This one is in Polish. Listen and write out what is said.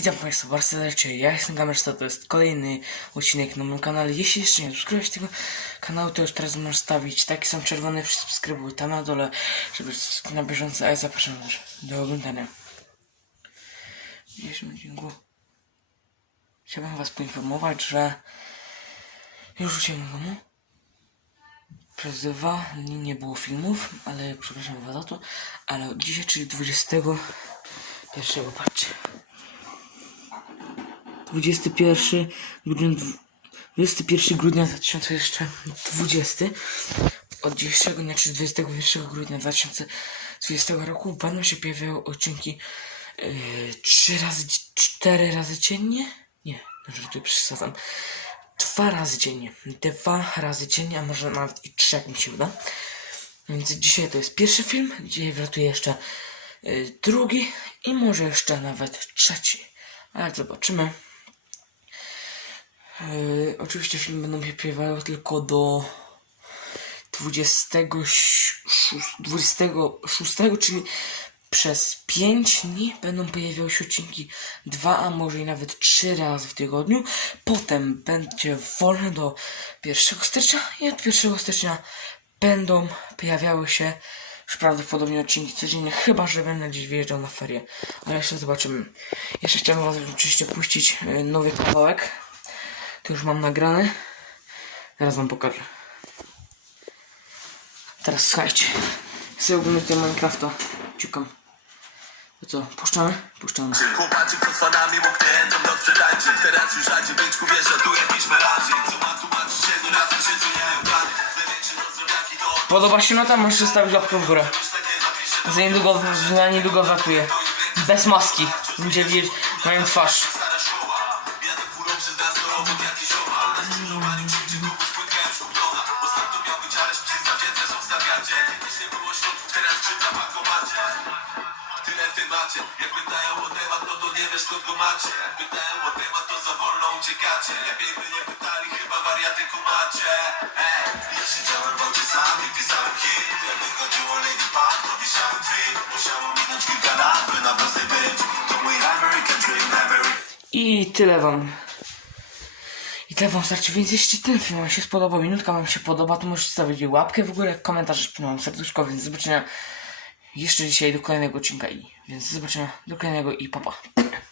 Witam Państwa bardzo serdecznie, ja jestem Gamersta, to jest kolejny odcinek na moim kanale. Jeśli jeszcze nie subskrybujesz tego kanału, to już teraz możesz stawić takie są czerwone subskrybuj tam na dole, żeby na bieżąco, a ja zapraszam do oglądania. W dzisiejszym odcinku chciałbym Was poinformować, że już wróciłem do domu. Przez dwa dni nie było filmów, ale przepraszam Was za to, ale dzisiaj, czyli 21, patrzcie. 21 grudnia, dw- 21 grudnia 2020 od dzisiejszego dnia, czyli 21 grudnia 2020 roku będą się pojawiały odcinki yy, 3 razy, 4 razy dziennie? Nie, może tu przesadzam. Dwa razy dziennie. Dwa razy dziennie, a może nawet i trzy, jak mi się uda. Więc dzisiaj to jest pierwszy film, dzisiaj wlatuje jeszcze yy, drugi i może jeszcze nawet trzeci. Ale zobaczymy. Yy, oczywiście filmy będą się pojawiały tylko do 26, 26, czyli przez 5 dni będą pojawiały się odcinki 2, a może i nawet 3 razy w tygodniu. Potem będzie wolne do 1 stycznia i od 1 stycznia będą pojawiały się już prawdopodobnie odcinki codziennie, chyba że będę gdzieś wyjeżdżał na ferie. Ale jeszcze zobaczymy. Jeszcze chciałbym Was oczywiście puścić yy, nowy kawałek. To już mam nagrane. Teraz wam pokażę. Teraz słuchajcie. Chcę oglądać tego Minecrafta. Ciukam. To co, puszczamy? Puszczamy. Chłopacy pod fanami mógł dom sprzedańczy Teraz już byczku wjeżdża tu jakiś Co ma tłumaczyć się, no razem się zmieniają plany rozrobiaki to Podoba się no tam możesz zostawić łapkę w górę. Za niedługo, za niedługo wlatuje. Bez maski. Będzie widzieć moją twarz. Go macie pytają o to za wolno uciekacie Lepiej by nie pytali, chyba wariaty kumacie Ej, ja siedziałem w sam i pisałem hit Jak wychodziło Lady Park, to tweet Musiało minąć kilka lat, by na prostej być To mój American Dream, I tyle wam. I tyle wam starczy, więc jeśli ten film wam się spodobał, minutka wam się podoba, to możecie zostawić łapkę w górę, komentarz, mam serduszko, więc do zobaczenia jeszcze dzisiaj do kolejnego odcinka i więc do zobaczenia do kolejnego i papa. Pa.